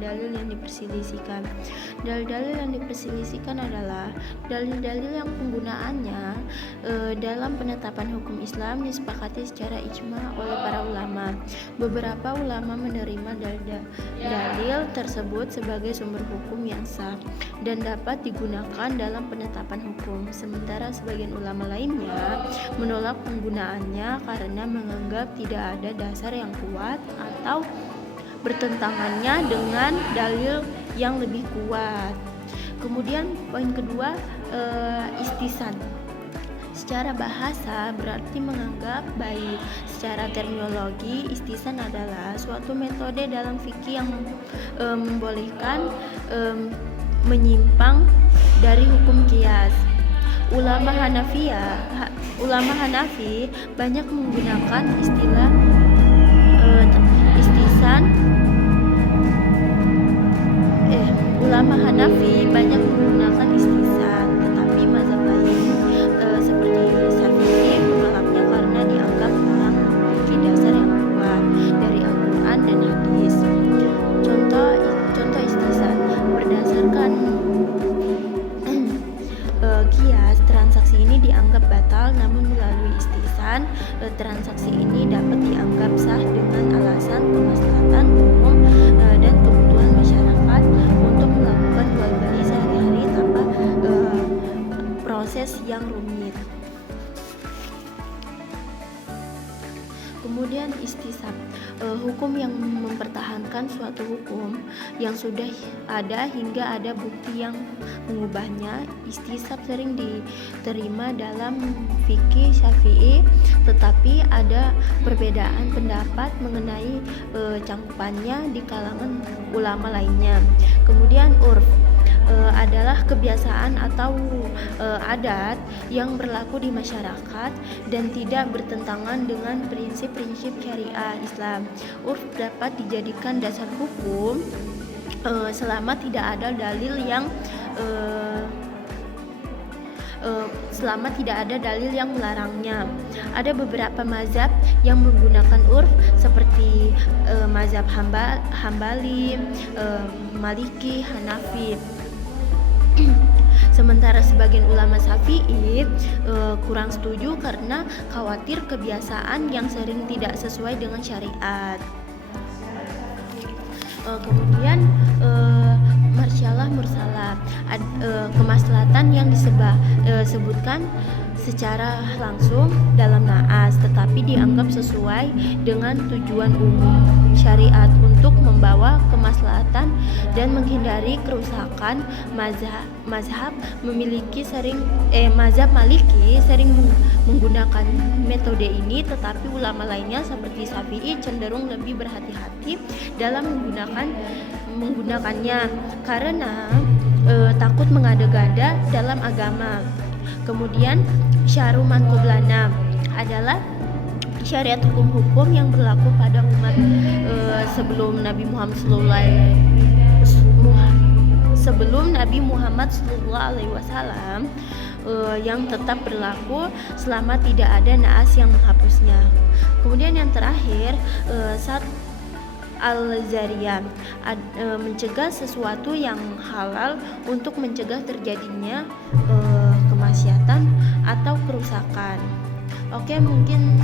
dalil-dalil yang diperselisihkan. Dalil-dalil yang diperselisihkan adalah dalil-dalil yang penggunaannya dalam penetapan hukum Islam disepakati secara ijma oleh para ulama. Beberapa ulama menerima dalil tersebut sebagai sumber hukum yang sah dan dapat digunakan dalam penetapan hukum. Sementara sebagian ulama lainnya menolak penggunaannya karena menganggap tidak ada dasar yang kuat atau bertentangannya dengan dalil yang lebih kuat. Kemudian poin kedua, istisan. Secara bahasa berarti menganggap baik. Secara terminologi, istisan adalah suatu metode dalam fikih yang membolehkan menyimpang dari hukum qiyas. Ulama Hanafi banyak menggunakan istilah istisan. Ulama Hanafi banyak menggunakan istisan, tetapi mazhab lain seperti Syafi'i menolaknya karena dianggap kurang memiliki dasar yang kuat dari Al-Quran dan hadis. Contoh istisan berdasarkan qiyas, transaksi ini dianggap batal, namun melalui istisan transaksi ini dapat dianggap sah dengan alasan kemaslahatan umum dan kebutuhan masyarakat untuk melakukan jual beli sehari-hari tanpa proses yang rumit. Kemudian istisab, hukum yang mempertahankan suatu hukum yang sudah ada hingga ada bukti yang mengubahnya. Istisab sering diterima dalam fikih Syafi'i, tetapi ada perbedaan pendapat mengenai cangkupannya di kalangan ulama lainnya. Kemudian urf adalah kebiasaan atau adat yang berlaku di masyarakat dan tidak bertentangan dengan prinsip-prinsip syariah Islam. Urf dapat dijadikan dasar hukum selama tidak ada dalil yang melarangnya. Ada beberapa mazhab yang menggunakan urf seperti mazhab Hambali, Maliki, Hanafi. Sementara sebagian ulama Syafi'i kurang setuju karena khawatir kebiasaan yang sering tidak sesuai dengan syariat. Kemudian marsyalah mursalah, kemaslahatan yang disebutkan secara langsung dalam naas tetapi dianggap sesuai dengan tujuan umum syariat untuk membawa kemaslahatan dan menghindari kerusakan. Mazhab Maliki sering menggunakan metode ini, tetapi ulama lainnya seperti Syafi'i cenderung lebih berhati-hati dalam menggunakannya karena takut mengada-gada dalam agama. Kemudian syar'u man qablana adalah syariat hukum-hukum yang berlaku pada umat sebelum Nabi Muhammad SAW yang tetap berlaku selama tidak ada naas yang menghapusnya. Kemudian yang terakhir, saat al-zariyah, mencegah sesuatu yang halal untuk mencegah terjadinya kemaksiatan atau kerusakan. Oke, mungkin